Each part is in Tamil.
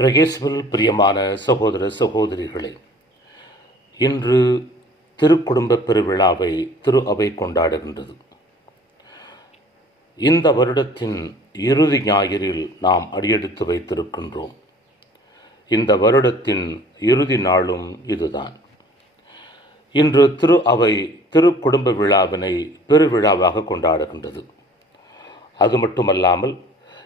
பிரகேசுவில் பிரியமான சகோதர சகோதரிகளே இன்று திருக்குடும்ப பெருவிழாவை திரு அவை கொண்டாடுகின்றது. இந்த வருடத்தின் இறுதி ஞாயிறில் நாம் அடியெடுத்து வைத்திருக்கின்றோம். இந்த வருடத்தின் இறுதி நாளும் இதுதான். இன்று திரு அவை திருக்குடும்ப விழாவினை பெருவிழாவாக கொண்டாடுகின்றது. அது மட்டுமல்லாமல்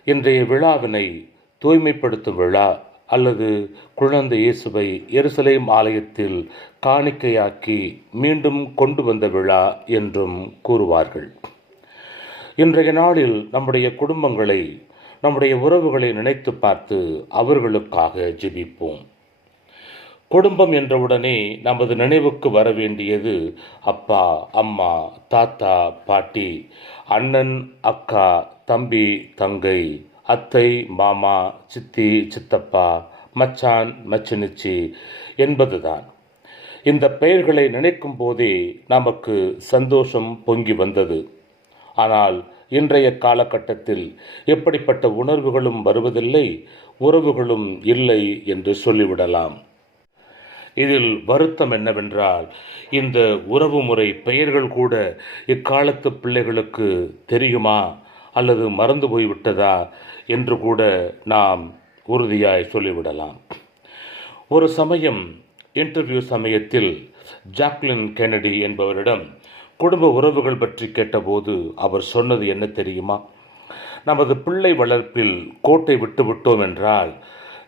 இன்றைய விழாவினை தூய்மைப்படுத்தும் விழா அல்லது குழந்தை இயேசுவை எருசலேம் ஆலயத்தில் காணிக்கையாக்கி மீண்டும் கொண்டு வந்த விழா என்றும் கூறுவார்கள். இன்றைய நாளில் நம்முடைய குடும்பங்களை நம்முடைய உறவுகளை நினைத்து பார்த்து அவர்களுக்காக ஜெபிப்போம். குடும்பம் என்றவுடனே நமது நினைவுக்கு வர வேண்டியது அப்பா அம்மா தாத்தா பாட்டி அண்ணன் அக்கா தம்பி தங்கை அத்தை மாமா சித்தி சித்தப்பா மச்சான் மச்சினிச்சி என்பதுதான். இந்த பெயர்களை நினைக்கும் போதே நமக்கு சந்தோஷம் பொங்கி வந்தது. ஆனால் இன்றைய காலகட்டத்தில் எப்படிப்பட்ட உணர்வுகளும் வருவதில்லை உறவுகளும் இல்லை என்று சொல்லிவிடலாம். இதில் வருத்தம் என்னவென்றால் இந்த உறவுமுறை பெயர்கள் கூட இக்காலத்து பிள்ளைகளுக்கு தெரியுமா? அல்லது மறந்து போய்விட்டதா என்று கூட நாம் உறுதியாய் சொல்லிவிடலாம். ஒரு சமயம் இன்டர்வியூ சமயத்தில் ஜாக்லின் கெனடி என்பவரிடம் குடும்ப உறவுகள் பற்றி கேட்டபோது அவர் சொன்னது என்ன தெரியுமா? நமது பிள்ளை வளர்ப்பில் கோட்டை விட்டுவிட்டோம் என்றால்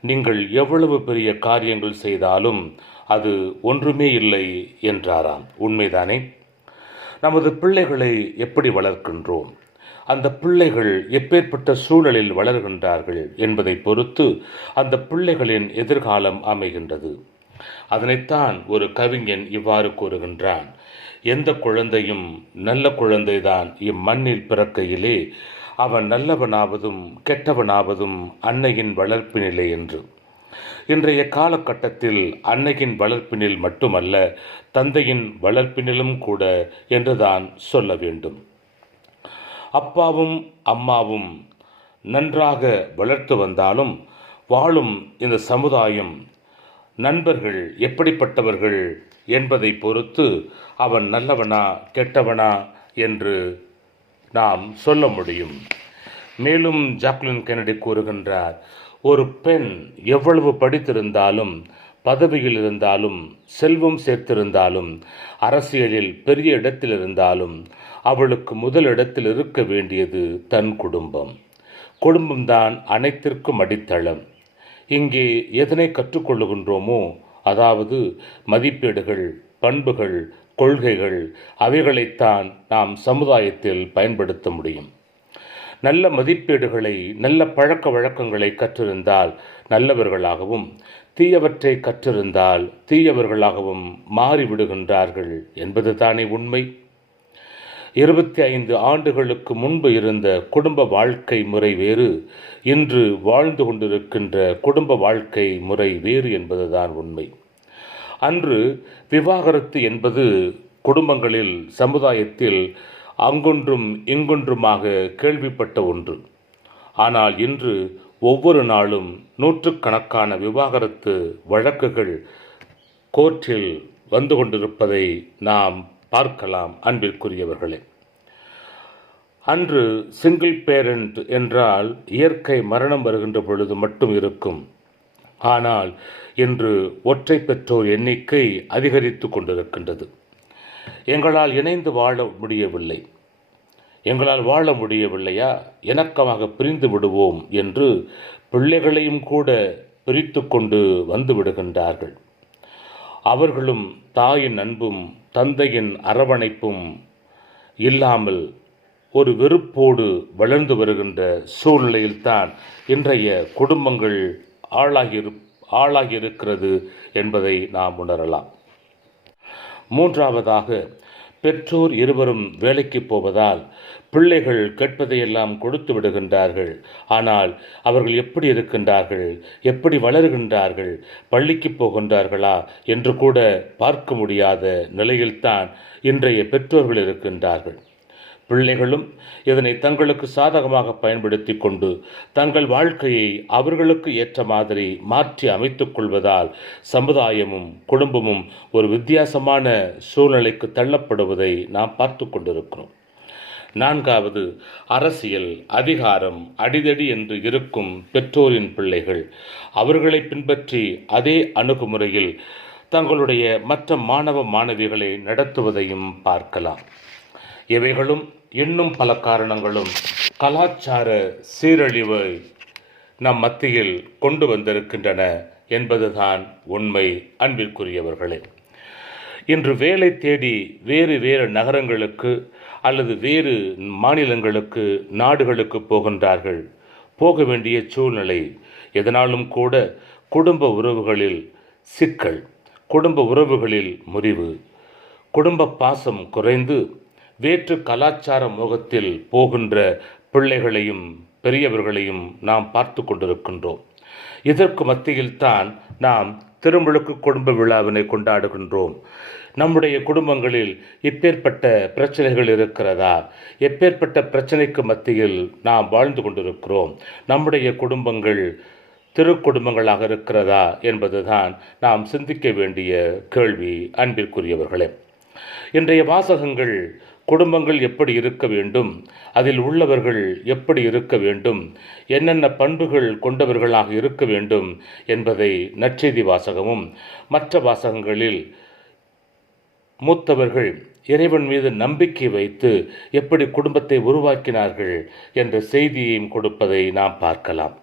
நீங்கள் எவ்வளவு பெரிய காரியங்கள் செய்தாலும் அது ஒன்றுமே இல்லை என்றாராம். உண்மைதானே? நமது பிள்ளைகளை எப்படி வளர்க்கின்றோம்? அந்த பிள்ளைகள் எப்பேற்பட்ட சூழலில் வளர்கின்றார்கள் என்பதை பொறுத்து அந்த பிள்ளைகளின் எதிர்காலம் அமைகின்றது. அதனைத்தான் ஒரு கவிஞன் இவ்வாறு கூறுகின்றான் எந்த குழந்தையும் நல்ல குழந்தைதான் இம்மண்ணில் பிறக்கையிலே. அவன் நல்லவனாவதும் கெட்டவனாவதும் அன்னையின் வளர்ப்பினிலே என்று. இன்றைய காலகட்டத்தில் அன்னையின் வளர்ப்பினில் மட்டுமல்ல தந்தையின் வளர்ப்பினிலும் கூட என்றுதான் சொல்ல வேண்டும். அப்பாவும் அம்மாவும் நன்றாக வளர்த்து வந்தாலும் வாழும் இந்த சமுதாயம் நண்பர்கள் எப்படிப்பட்டவர்கள் என்பதை பொறுத்து அவன் நல்லவனா கெட்டவனா என்று நாம் சொல்ல முடியும். மேலும் ஜாக்லின் கெனடி கூறுகின்றார் ஒரு பெண் எவ்வளவு படித்திருந்தாலும் பதவியில் இருந்தாலும் செல்வம் சேர்த்திருந்தாலும் அரசியலில் பெரிய இடத்தில் இருந்தாலும் அவளுக்கு முதலிடத்தில் இருக்க வேண்டியது தன் குடும்பம். குடும்பம்தான் அனைத்திற்கும் அடித்தளம். இங்கே எதனை கற்றுக்கொள்ளுகின்றோமோ அதாவது மதிப்பீடுகள் பண்புகள் கொள்கைகள் அவைகளைத்தான் நாம் சமுதாயத்தில் பயன்படுத்த முடியும். நல்ல மதிப்பீடுகளை நல்ல பழக்க வழக்கங்களை கற்றிருந்தால் நல்லவர்களாகவும் தீயவற்றை கற்றிருந்தால் தீயவர்களாகவும் மாறிவிடுகின்றார்கள் என்பது தானே உண்மை? இருபத்தி ஐந்து ஆண்டுகளுக்கு முன்பு இருந்த குடும்ப வாழ்க்கை முறை வேறு இன்று வாழ்ந்து கொண்டிருக்கின்ற குடும்ப வாழ்க்கை முறை வேறு என்பதுதான் உண்மை. அன்று விவாகரத்து என்பது குடும்பங்களில் சமுதாயத்தில் அங்கொன்றும் இங்கொன்றுமாக கேள்விப்பட்ட ஒன்று. ஆனால் இன்று ஒவ்வொரு நாளும் நூற்றுக்கணக்கான விவாகரத்து வழக்குகள் கோர்ட்டில் வந்து கொண்டிருப்பதை நாம் பார்க்கலாம் அன்பிற்குரியவர்களே. அன்று சிங்கிள் பேரண்ட் என்றால் இயற்கை மரணம் வருகின்ற பொழுது மட்டும் இருக்கும். ஆனால் இன்று ஒற்றை பெற்றோர் எண்ணிக்கை அதிகரித்து கொண்டிருக்கின்றது. எங்களால் இணைந்து வாழ முடியவில்லை. எங்களால் வாழ முடியவில்லையா? இணக்கமாக பிரிந்து விடுவோம் என்று பிள்ளைகளையும் கூட பிரித்து கொண்டு வந்து விடுகின்றார்கள். அவர்களும் தாயின் அன்பும் தந்தையின் அரவணைப்பும் இல்லாமல் ஒரு வெறுப்போடு வளர்ந்து வருகின்ற சூழ்நிலையில்தான் இன்றைய குடும்பங்கள் ஆளாகி ஆளாகியிருக்கிறது என்பதை நாம் உணரலாம். மூன்றாவதாக பெற்றோர் இருவரும் வேலைக்கு போவதால் பிள்ளைகள் கேட்பதையெல்லாம் கொடுத்து விடுகின்றார்கள். ஆனால் அவர்கள் எப்படி இருக்கின்றார்கள்? எப்படி வளர்கின்றார்கள்? பள்ளிக்கு போகின்றார்களா? என்று கூட பார்க்க முடியாத நிலையில்தான் இன்றைய பெற்றோர்கள் இருக்கின்றார்கள். பிள்ளைகளும் இதனை தங்களுக்கு சாதகமாக பயன்படுத்தி கொண்டு தங்கள் வாழ்க்கையை அவர்களுக்கு ஏற்ற மாதிரி மாற்றி அமைத்துக் கொள்வதால் சமுதாயமும் குடும்பமும் ஒரு வித்தியாசமான சூழ்நிலைக்கு தள்ளப்படுவதை நாம் பார்த்து கொண்டிருக்கிறோம். நான்காவது அரசியல் அதிகாரம் அடிதடி என்று இருக்கும் பெற்றோரின் பிள்ளைகள் அவர்களை பின்பற்றி அதே அணுகுமுறையில் தங்களுடைய மற்ற மாணவ மாணவிகளை நடத்துவதையும் பார்க்கலாம். இவைகளும் இன்னும் பல காரணங்களும். கலாச்சார சீரழிவை நம் மத்தியில் கொண்டு வந்திருக்கின்றன என்பதுதான் உண்மை அன்பிற்குரியவர்களே. இன்று வேலை தேடி வேறு வேறு நகரங்களுக்கு அல்லது வேறு மாநிலங்களுக்கு நாடுகளுக்கு போகின்றார்கள். போக வேண்டிய சூழ்நிலை. எதனாலும் கூட குடும்ப உறவுகளில் சிக்கல் குடும்ப உறவுகளில் முறிவு குடும்ப பாசம் குறைந்து வேற்று கலாச்சார முகத்தில் போகின்ற பிள்ளைகளையும் பெரியவர்களையும் நாம் பார்த்து கொண்டிருக்கின்றோம். இதற்கு மத்தியில்தான் நாம் திருமுழுக்கு குடும்ப விழாவினை கொண்டாடுகின்றோம். நம்முடைய குடும்பங்களில் எப்பேற்பட்ட பிரச்சனைகள் இருக்கிறதா? எப்பேற்பட்ட பிரச்சனைக்கு மத்தியில் நாம் வாழ்ந்து கொண்டிருக்கிறோம்? நம்முடைய குடும்பங்கள் திருக்குடும்பங்களாக இருக்கிறதா என்பதுதான் நாம் சிந்திக்க வேண்டிய கேள்வி அன்பிற்குரியவர்களே. இன்றைய வாசகங்கள் குடும்பங்கள் எப்படி இருக்க வேண்டும்? அதில் உள்ளவர்கள் எப்படி இருக்க வேண்டும்? என்னென்ன பண்புகள் கொண்டவர்களாக இருக்க வேண்டும் என்பதை நற்செய்தி வாசகமும் மற்ற வாசகங்களில் மூத்தவர்கள் இறைவன் மீது நம்பிக்கை வைத்து எப்படி குடும்பத்தை உருவாக்கினார்கள் என்ற செய்தியையும் கொடுப்பதை நாம் பார்க்கலாம்.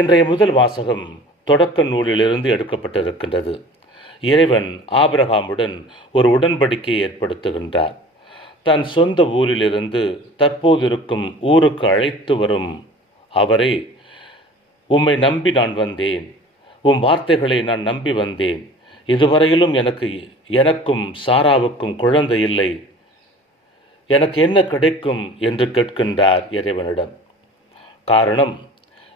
இன்றைய முதல் வாசகம் தொடக்க நூலிலிருந்து எடுக்கப்பட்டிருக்கின்றது. இறைவன் ஆபிரகாமுடன் ஒரு உடன்படிக்கையை ஏற்படுத்துகின்றார். தன் சொந்த ஊரிலிருந்து தற்போது இருக்கும் ஊருக்கு அழைத்து வரும் அவரை உம்மை நம்பி நான் வந்தேன். உம் வார்த்தைகளை நான் நம்பி வந்தேன். இதுவரையிலும் எனக்கு எனக்கும் சாராவுக்கும் குழந்தை இல்லை. எனக்கு என்ன கிடைக்கும்? என்று கேட்கின்றார் இறைவனிடம். காரணம்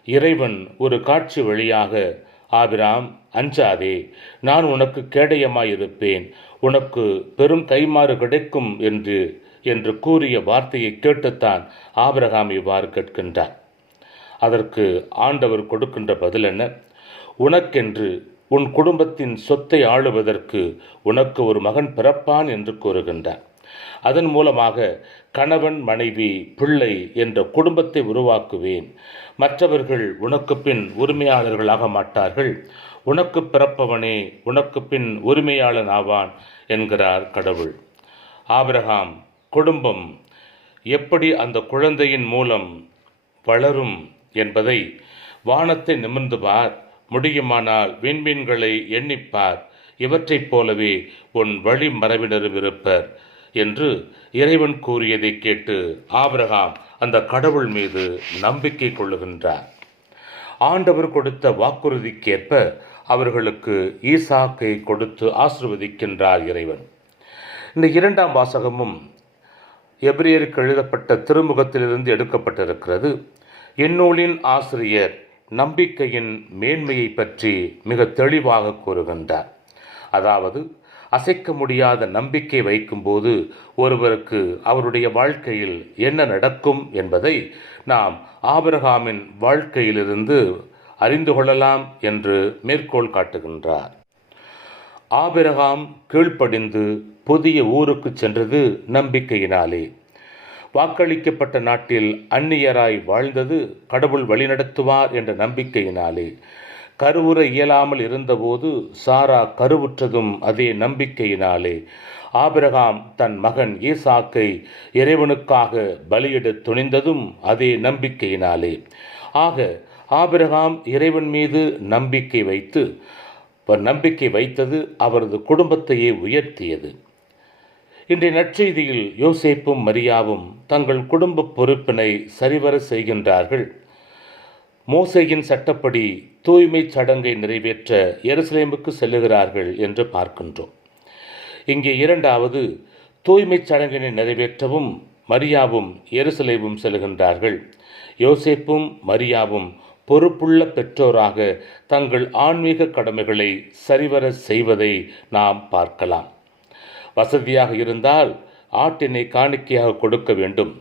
இறைவன் ஒரு காட்சி வழியாக ஆபிராம் அஞ்சாதே நான் உனக்கு கேடயமாயிருப்பேன். உனக்கு பெரும் கைமாறு கிடைக்கும் என்று என்று கூறிய வார்த்தையை கேட்டுத்தான் ஆபிரகாம் இவ்வாறு கேட்கின்றார். அதற்கு ஆண்டவர் கொடுக்கின்ற பதில் என்ன? உனக்கென்று உன் குடும்பத்தின் சொத்தை ஆளுவதற்கு உனக்கு ஒரு மகன் பிறப்பான் என்று கூறுகின்றார். அதன் மூலமாக கணவன் மனைவி பிள்ளை என்ற குடும்பத்தை உருவாக்குவேன். மற்றவர்கள் உனக்கு பின் உரிமையாளர்களாக மாட்டார்கள். உனக்கு பிறப்பவனே உனக்கு பின் உரிமையாளன் ஆவான் என்கிறார் கடவுள். ஆபிரகாம் குடும்பம் எப்படி அந்த குழந்தையின் மூலம் வளரும் என்பதை வானத்தை நிமிர்ந்து பார். முடியுமானால் விண்மீன்களை எண்ணிப்பார் இவற்றைப் போலவே உன் வழி மரபினரும் இருப்பர். என்று இறைவன் கூறியதை கேட்டு ஆபிரகாம் அந்த கடவுள் மீது நம்பிக்கை கொள்ளுகின்றார். ஆண்டவர் கொடுத்த வாக்குறுதிக்கேற்ப அவர்களுக்கு ஈசாக்கை கொடுத்து ஆசிர்வதிக்கின்றார் இறைவன். இந்த இரண்டாம் வாசகமும் எபிரியருக்கு எழுதப்பட்ட திருமுகத்திலிருந்து எடுக்கப்பட்டிருக்கிறது. இந்நூலின் ஆசிரியர் நம்பிக்கையின் மேன்மையை பற்றி மிக தெளிவாக கூறுகின்றார். அதாவது அசைக்க முடியாத நம்பிக்கை வைக்கும்போது ஒருவருக்கு அவருடைய வாழ்க்கையில் என்ன நடக்கும் என்பதை நாம் ஆபிரகாமின் வாழ்க்கையிலிருந்து அறிந்து கொள்ளலாம் என்று மேற்கோள் காட்டுகின்றார். ஆபிரகாம் கீழ்ப்படிந்து புதிய ஊருக்கு சென்றது நம்பிக்கையினாலே. வாக்களிக்கப்பட்ட நாட்டில் அந்நியராய் வாழ்ந்தது கடவுள் வழிநடத்துவார் என்ற நம்பிக்கையினாலே. கருவுற இயலாமல் இருந்தபோது சாரா கருவுற்றதும் அதே நம்பிக்கையினாலே. ஆபிரகாம் தன் மகன் ஈசாக்கை இறைவனுக்காக பலியிட துணிந்ததும் அதே நம்பிக்கையினாலே. ஆக ஆபிரகாம் இறைவன் மீது நம்பிக்கை வைத்து நம்பிக்கை வைத்தது அவரது குடும்பத்தையே உயர்த்தியது. இன்றைய நற்செய்தியில் யோசேப்பும் மரியாவும் தங்கள் குடும்ப பொறுப்பினை சரிவர செய்கின்றார்கள். மோசையின் சட்டப்படி தூய்மை சடங்கை நிறைவேற்ற எருசலேமுக்கு செல்லுகிறார்கள் என்று பார்க்கின்றோம். இங்கே இரண்டாவது தூய்மை சடங்கினை நிறைவேற்றவும் மரியாவும் எருசலேமும் செல்கின்றார்கள் யோசேப்பும் மரியாவும் பொறுப்புள்ள பெற்றோராக தங்கள் ஆன்மீக கடமைகளை சரிவர செய்வதை நாம் பார்க்கலாம். வசதியாக இருந்தால் ஆட்டினை காணிக்கையாக கொடுக்க வேண்டும்.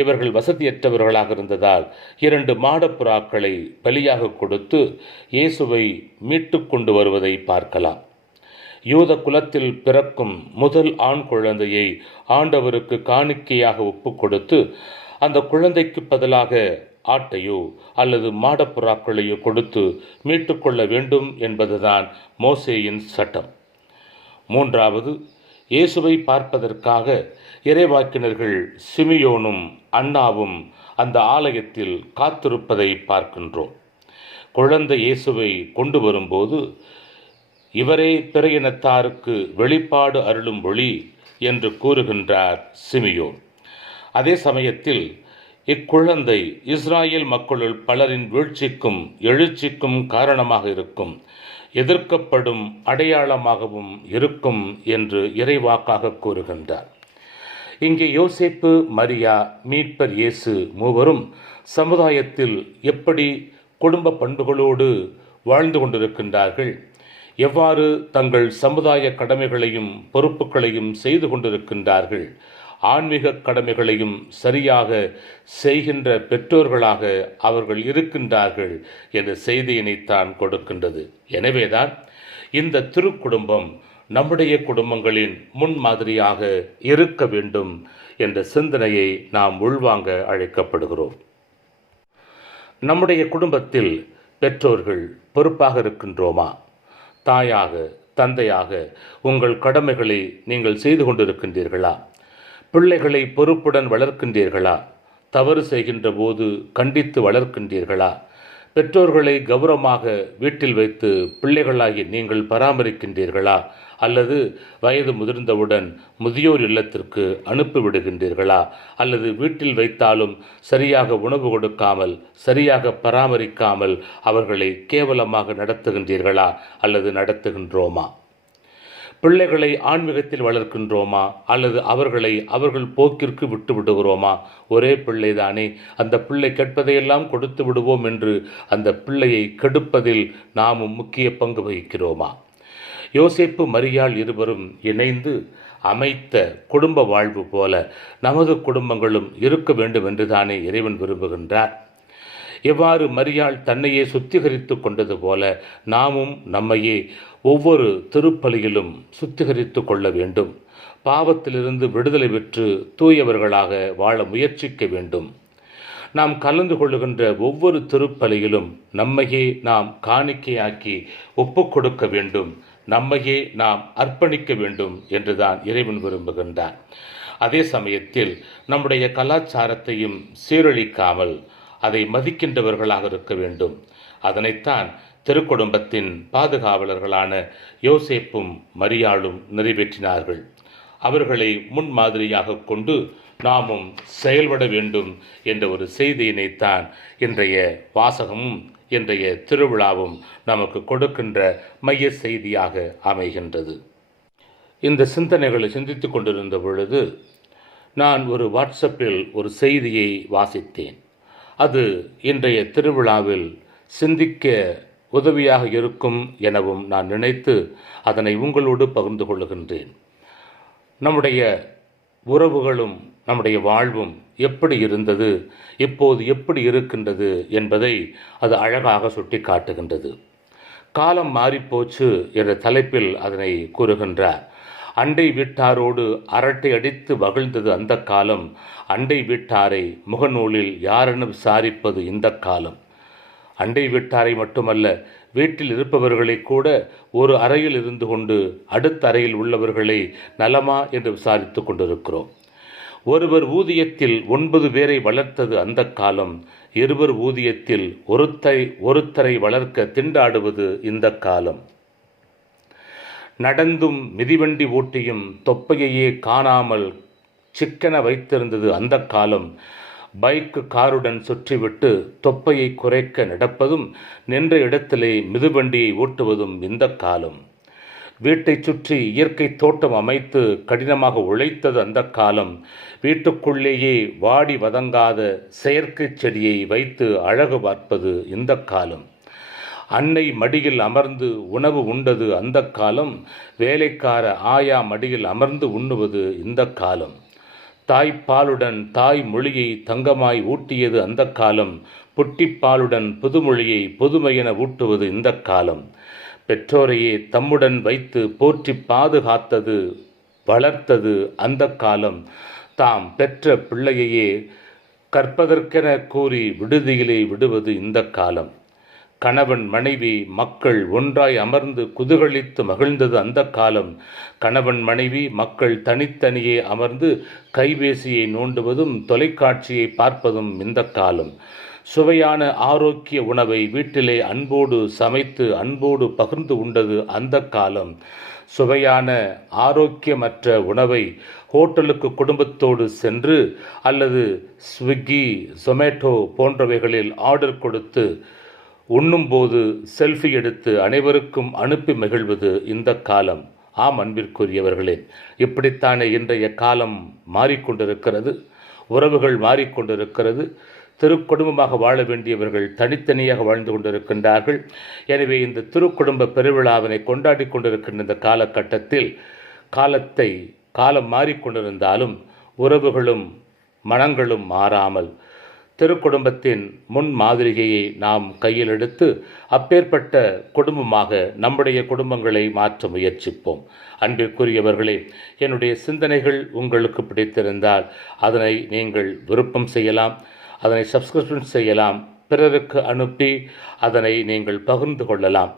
இவர்கள் வசதியற்றவர்களாக இருந்ததால் இரண்டு மாடப்புறாக்களை பலியாக கொடுத்து இயேசுவை மீட்டு கொண்டு வருவதை பார்க்கலாம். யூத குலத்தில் பிறக்கும் முதல் ஆண் குழந்தையை ஆண்டவருக்கு காணிக்கையாக ஒப்பு கொடுத்து அந்த குழந்தைக்கு பதிலாக ஆட்டையோ அல்லது மாடப்புறாக்களையோ கொடுத்து மீட்டுக்கொள்ள வேண்டும் என்பதுதான் மோசேயின் சட்டம். மூன்றாவது இயேசுவை பார்ப்பதற்காக இறைவாக்கினர்கள் சிமியோனும் அண்ணாவும் அந்த ஆலயத்தில் காத்திருப்பதை பார்க்கின்றோம். குழந்தை இயேசுவை கொண்டு வரும்போது இவரே பிற இனத்தாருக்கு வெளிப்பாடு அருளும் ஒளி என்று கூறுகின்றார் சிமியோன். அதே சமயத்தில் இக்குழந்தை இஸ்ராயேல் மக்களுள் பலரின் வீழ்ச்சிக்கும் எழுச்சிக்கும் காரணமாக இருக்கும். எதிர்க்கப்படும் அடையாளமாகவும் இருக்கும் என்று இறைவாக்காக கூறுகின்றார். இங்கே யோசேப்பு மரியா மீட்பர் இயேசு மூவரும் சமுதாயத்தில் எப்படி குடும்ப பண்புகளோடு வாழ்ந்து கொண்டிருக்கின்றார்கள் எவ்வாறு தங்கள் சமுதாய கடமைகளையும் பொறுப்புகளையும் செய்து கொண்டிருக்கின்றார்கள் ஆன்மீக கடமைகளையும் சரியாக செய்கின்ற பெற்றோர்களாக அவர்கள் இருக்கின்றார்கள் என்ற செய்தியினைத்தான் கொடுக்கின்றது. எனவேதான் இந்த திருக்குடும்பம் நம்முடைய குடும்பங்களின் முன்மாதிரியாக இருக்க வேண்டும் என்ற சிந்தனையை நாம் உள்வாங்க அழைக்கப்படுகிறோம். நம்முடைய குடும்பத்தில் பெற்றோர்கள் பொறுப்பாக இருக்கின்றோமா? தாயாக தந்தையாக உங்கள் கடமைகளை நீங்கள் செய்து கொண்டிருக்கின்றீர்களா? பிள்ளைகளை பொறுப்புடன் வளர்க்கின்றீர்களா? தவறு செய்கின்ற போது கண்டித்து வளர்க்கின்றீர்களா? பெற்றோர்களை கௌரவமாக வீட்டில் வைத்து பிள்ளைகளாகி நீங்கள் பராமரிக்கின்றீர்களா? அல்லது வயது முதிர்ந்தவுடன் முதியோர் இல்லத்திற்கு அனுப்பிவிடுகின்றீர்களா? அல்லது வீட்டில் வைத்தாலும் சரியாக உணவு கொடுக்காமல் சரியாக பராமரிக்காமல் அவர்களை கேவலமாக நடத்துகின்றீர்களா? அல்லது நடத்துகின்றோமா? பிள்ளைகளை ஆன்மீகத்தில் வளர்க்கின்றோமா? அல்லது அவர்களை அவர்கள் போக்கிற்கு விட்டு விடுகிறோமா? ஒரே பிள்ளைதானே. அந்த பிள்ளை கெட்பதையெல்லாம் கொடுத்து விடுவோம் என்று அந்த பிள்ளையை கெடுப்பதில் நாமும் முக்கிய பங்கு வகிக்கிறோமா? யோசிப்பு மரியாள் இருவரும் இணைந்து அமைத்த குடும்ப வாழ்வு போல நமது குடும்பங்களும் இருக்க வேண்டும் என்றுதானே இறைவன் விரும்புகின்றார். எவ்வாறு மரியாள் தன்னையே சுத்திகரித்து கொண்டது போல நாமும் நம்மையே ஒவ்வொரு திருப்பலியிலும் சுத்திகரித்து கொள்ள வேண்டும். பாவத்திலிருந்து விடுதலை பெற்று தூயவர்களாக வாழ முயற்சிக்க வேண்டும். நாம் கலந்து கொள்ளுகின்ற ஒவ்வொரு திருப்பலியிலும் நம்மையே நாம் காணிக்கையாக்கி ஒப்புக் கொடுக்க வேண்டும். நம்மையே நாம் அர்ப்பணிக்க வேண்டும் என்றுதான் இறைவன் விரும்புகின்றார். அதே சமயத்தில் நம்முடைய கலாச்சாரத்தையும் சீரழிக்காமல் அதை மதிக்கின்றவர்களாக இருக்க வேண்டும். அதனைத்தான் திருக்குடும்பத்தின் பாதுகாவலர்களான யோசேப்பும் மரியாளும் நிறைவேற்றினார்கள். அவர்களை முன்மாதிரியாக கொண்டு நாமும் செயல்பட வேண்டும் என்ற ஒரு செய்தியினைத்தான் இன்றைய வாசகமும் இன்றைய திருவிழாவும் நமக்கு கொடுக்கின்ற மைய செய்தியாக அமைகின்றது. இந்த சிந்தனைகளை சிந்தித்துக் கொண்டிருந்த பொழுது நான் ஒரு வாட்ஸ்அப்பில் ஒரு செய்தியை வாசித்தேன். அது இன்றைய திருவிழாவில் சிந்திக்க உதவியாக இருக்கும் எனவும் நான் நினைத்து அதனை உங்களோடு பகிர்ந்து கொள்ளுகின்றேன். நம்முடைய உறவுகளும் நம்முடைய வாழ்வும் எப்படி இருந்தது இப்போது எப்படி இருக்கின்றது என்பதை அது அழகாக சுட்டி காட்டுகின்றது காலம் மாறிப்போச்சு என்ற தலைப்பில் அதனை கூறுகின்றார். அண்டை வீட்டாரோடு அரட்டை அடித்து மகிழ்ந்தது அந்த காலம் அண்டை வீட்டாரை முகநூலில் யாரென விசாரிப்பது இந்த காலம். அண்டை வீட்டாரை மட்டுமல்ல வீட்டில் இருப்பவர்களை கூட ஒரு அறையில் இருந்து கொண்டு அடுத்த அறையில் உள்ளவர்களை நலமா என்று விசாரித்து கொண்டிருக்கிறோம். ஒருவர் ஊதியத்தில் ஒன்பது பேரை வளர்த்தது அந்த காலம் இருவர் ஊதியத்தில் ஒருத்தரை ஒருத்தரை வளர்க்க திண்டாடுவது இந்த காலம். நடந்தும் மிதிவண்டி ஓட்டியும் தொப்பையையே காணாமல் சிக்கன வைத்திருந்தது அந்த காலம். பைக்கு காருடன் சுற்றிவிட்டு தொப்பையை குறைக்க நடப்பதும் நின்ற இடத்திலே மிதுவண்டியை ஓட்டுவதும் இந்த காலம். வீட்டைச் சுற்றி இயற்கை தோட்டம் அமைத்து கடினமாக உழைத்தது அந்த காலம். வீட்டுக்குள்ளேயே வாடி வதங்காத செயற்கை செடியை வைத்து அழகு பார்ப்பது இந்த காலம். அன்னை மடியில் அமர்ந்து உணவு உண்டது அந்த காலம். வேலைக்கார ஆயா மடியில் அமர்ந்து உண்ணுவது இந்த காலம். தாய்ப்பாலுடன் தாய் மொழியை தங்கமாய் ஊட்டியது அந்த காலம் புட்டிப்பாலுடன் புதுமொழியை புதுமையென ஊட்டுவது இந்த காலம் பெற்றோரையே தம்முடன் வைத்து போற்றி பாதுகாத்தது வளர்த்தது அந்த காலம் தாம் பெற்ற பிள்ளையையே கற்பதற்கென கூறி விடுதியிலே விடுவது இந்த காலம் கணவன் மனைவி மக்கள் ஒன்றாய் அமர்ந்து குதூகலித்து மகிழ்ந்தது அந்த காலம். கணவன் மனைவி மக்கள் தனித்தனியே அமர்ந்து கைபேசியை நோண்டுவதும் தொலைக்காட்சியை பார்ப்பதும் இந்த காலம். சுவையான ஆரோக்கிய உணவை வீட்டிலே அன்போடு சமைத்து அன்போடு பகிர்ந்து உண்டது அந்த காலம். சுவையான ஆரோக்கியமற்ற உணவை ஹோட்டலுக்கு குடும்பத்தோடு சென்று அல்லது ஸ்விக்கி ஜொமேட்டோ போன்றவைகளில் ஆர்டர் கொடுத்து உண்ணும்போது செல்ஃபி எடுத்து அனைவருக்கும் அனுப்பி மகிழ்வது இந்த காலம். ஆம் அன்பிற்குரியவர்களே இப்படித்தானே இன்றைய காலம் மாறிக்கொண்டிருக்கிறது. உறவுகள் மாறிக்கொண்டிருக்கிறது. திருக்குடும்பமாக வாழ வேண்டியவர்கள் தனித்தனியாக வாழ்ந்து கொண்டிருக்கின்றார்கள். எனவே இந்த திருக்குடும்ப பெருவிழாவினை கொண்டாடி கொண்டிருக்கின்ற இந்த காலகட்டத்தில் காலத்தை காலம் மாறிக்கொண்டிருந்தாலும் உறவுகளும் மனங்களும் மாறாமல் திருக்குடும்பத்தின் முன் மாதிரிகையை நாம் கையில் எடுத்து அப்பேற்பட்ட குடும்பமாக நம்முடைய குடும்பங்களை மாற்ற முயற்சிப்போம். அன்பிற்குரியவர்களே என்னுடைய சிந்தனைகள் உங்களுக்கு பிடித்திருந்தால் அதனை நீங்கள் விருப்பம் செய்யலாம் அதனை சப்ஸ்கிரிப்ஷன் செய்யலாம் பிறருக்கு அனுப்பி அதனை நீங்கள் பகிர்ந்து கொள்ளலாம்.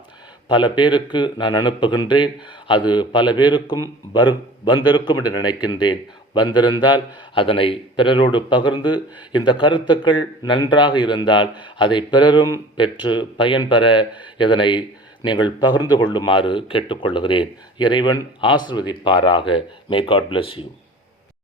பல பேருக்கு நான் அனுப்புகின்றேன் அது பல பேருக்கும் வரு வந்திருக்கும் என்று நினைக்கின்றேன். வந்திருந்தால் அதனை பிறரோடு பகிர்ந்து இந்த கருத்துக்கள் நன்றாக இருந்தால் அதை பிறரும் பெற்று பயன்பெற இதனை நீங்கள் பகிர்ந்து கொள்ளுமாறு கேட்டுக்கொள்கிறேன். இறைவன் ஆசிர்வதிப்பாராக. May God bless you